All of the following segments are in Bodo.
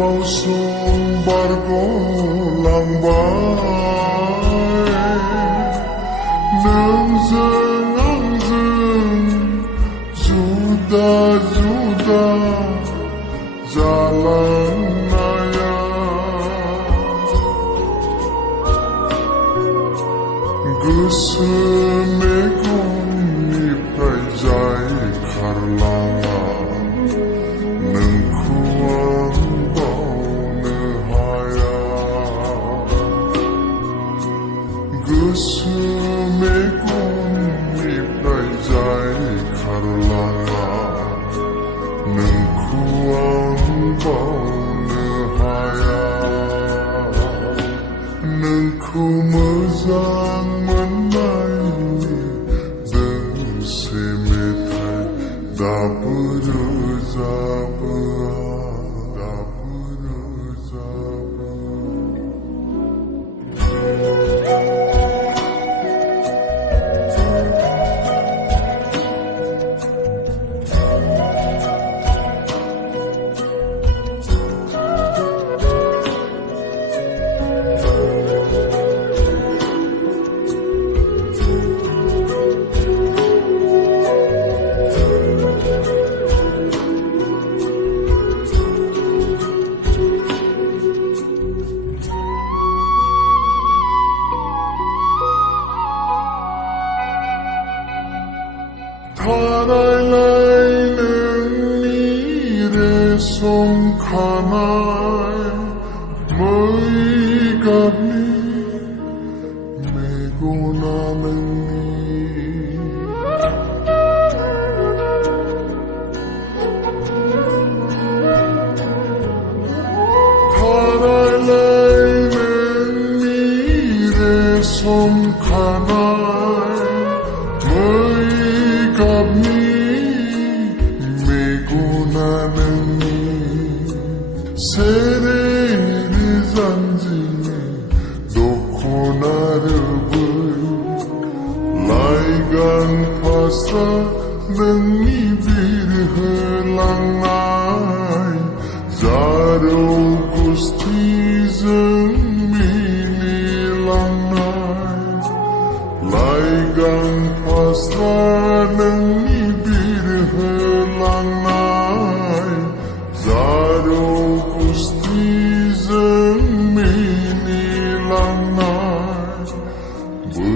गोबाव सम बारग'लांबाय नोंजों आंजों जुदा जुदा जालांनाया गोसो मेगननिफ्राय जाय खारलाङा नोंखौ आं बावनो हाया गोसो मेगननिफ्राय जाय खारलाङा नोंखौ आं बावनो हाया नोंखौ मोजां मोननायनि दोंसे मेथाइ दाबो रोजाबोआ थारायलाय नोंनि रेसम खानाय मै गाबनि मेगना नोंनि थारायलाय नोंनि रेसम खानाय गाबनि मेगना नोंनि सेरेरे जानजिनि दखना रोबै लाइगां फास्रा नोंनि बिरहोलांनाय जारौ गुस्थिजों मिनिलांनाय लाइगां फास्रा नोंनि बिरहोलांनाय जारौ गुस्थिजों मिनिलांनाय बै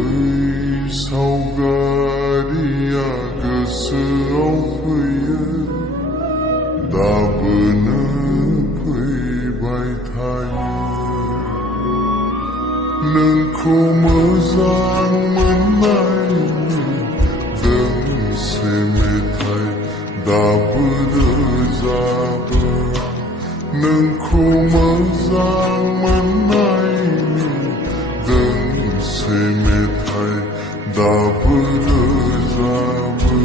सावगारिया गोसोआव फैयो दाबोनो फैबाय थायो नोंखौ मोजां मोननायनि दोंसे मेथाइ दाबो रोजाबो नोंखौ मोजां मोननायनि दोंसे मेथाइ दाबो रोजाबो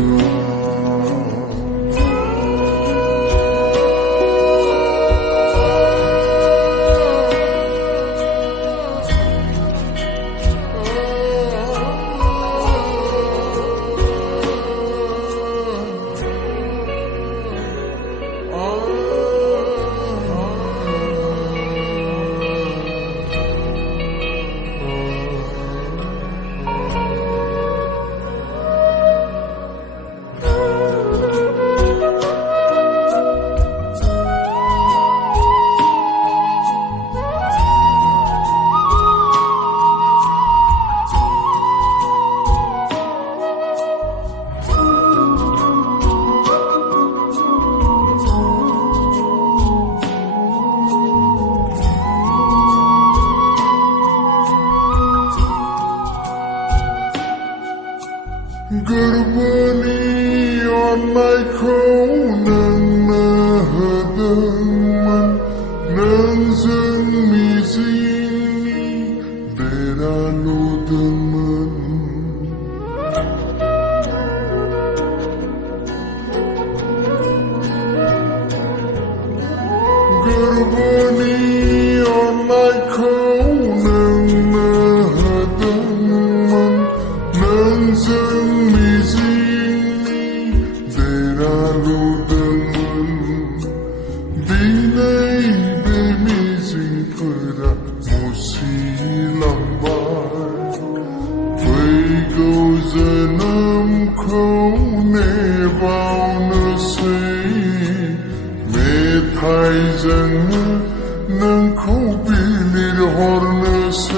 नोंखौ बिलिरहरनोसै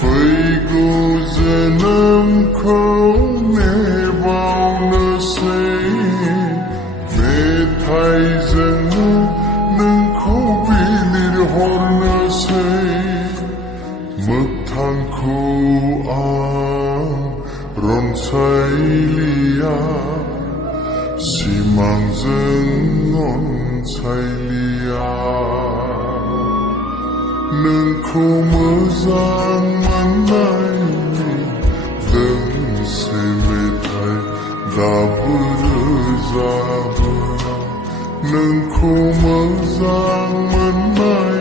फैगौ जोनोमखौ नेबावनोसै मेथाइजोंनो नोंखौ बिलिरहरनोसै मोगथांखौ आं रनसायलिया सिमांजों अनसायलिया नोंखौ मोजां मोननायनि दोंसे मेथाइ दाबो रोजाबो नोंखौ मोजां मोननाय